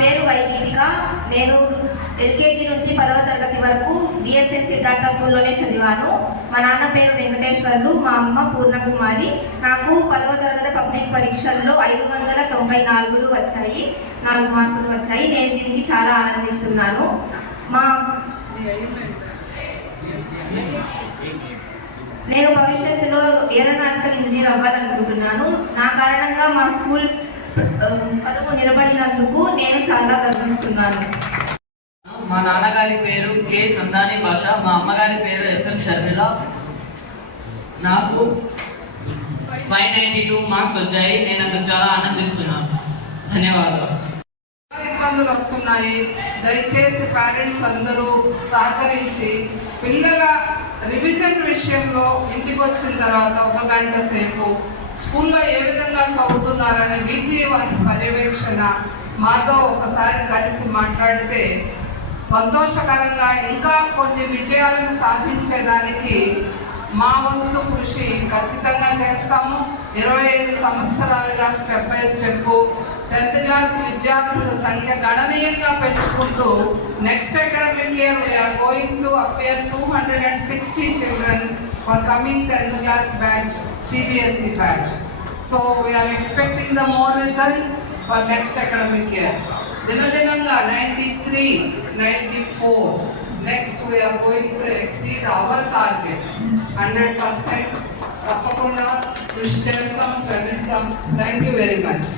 పేరు వైగీతిక. నేను ఎల్కేజీ నుంచి 10వ తరగతి వరకు బిఎస్ఎన్ సిద్ధార్థ స్కూల్లోనే చదివాను. మా నాన్న పేరు వెంకటేశ్వర్లు, మా అమ్మ పూర్ణకుమారి. నాకు 10వ తరగతి పబ్లిక్ పరీక్షల్లో 594 వచ్చాయి, 4 మార్కులు వచ్చాయి. నేను దీనికి చాలా ఆనందిస్తున్నాను. నేను భవిష్యత్తులో ఏరోనాటికల్ ఇంజనీర్ అవ్వాలనుకుంటున్నాను. నా కారణంగా మా స్కూల్ పరువు నిలబడినందుకు నేను చాలా గర్విస్తున్నాను. మా నాన్నగారి పేరు కె సందాని భాష, మా అమ్మగారి పేరు ఎస్ఎం షర్మిల. నాకు 592 మార్క్స్ వచ్చాయి. నేను అందుకు చాలా ఆనందిస్తున్నాను. ధన్యవాదాలు. ఇబ్బందులు వస్తున్నాయి. దయచేసి పేరెంట్స్ అందరూ సహకరించి పిల్లల రివిజన్ విషయంలో ఇంటికి వచ్చిన తర్వాత 1 గంట సేపు స్కూల్లో ఏ విధంగా చదువుతున్నారని వీక్లీ వన్స్ పర్యవేక్షణ మాతో ఒకసారి కలిసి మాట్లాడితే సంతోషకరంగా ఇంకా కొన్ని విజయాలను సాధించేదానికి మా వంతు కృషి ఖచ్చితంగా చేస్తాము. 25 సంవత్సరాలుగా step by step 10th class విద్యార్థుల సంఖ్య గణనీయంగా పెంచుకుంటూ next academic year we are going to appear 260 children for coming 10th class batch, CBSE batch. So we are expecting the more result for next academic year. దినదినంగా 93, 94. Next we are going to exceed our target 100%. తప్పకుండా కృషి చేస్తాం, శ్రమిస్తాం. Thank you very much.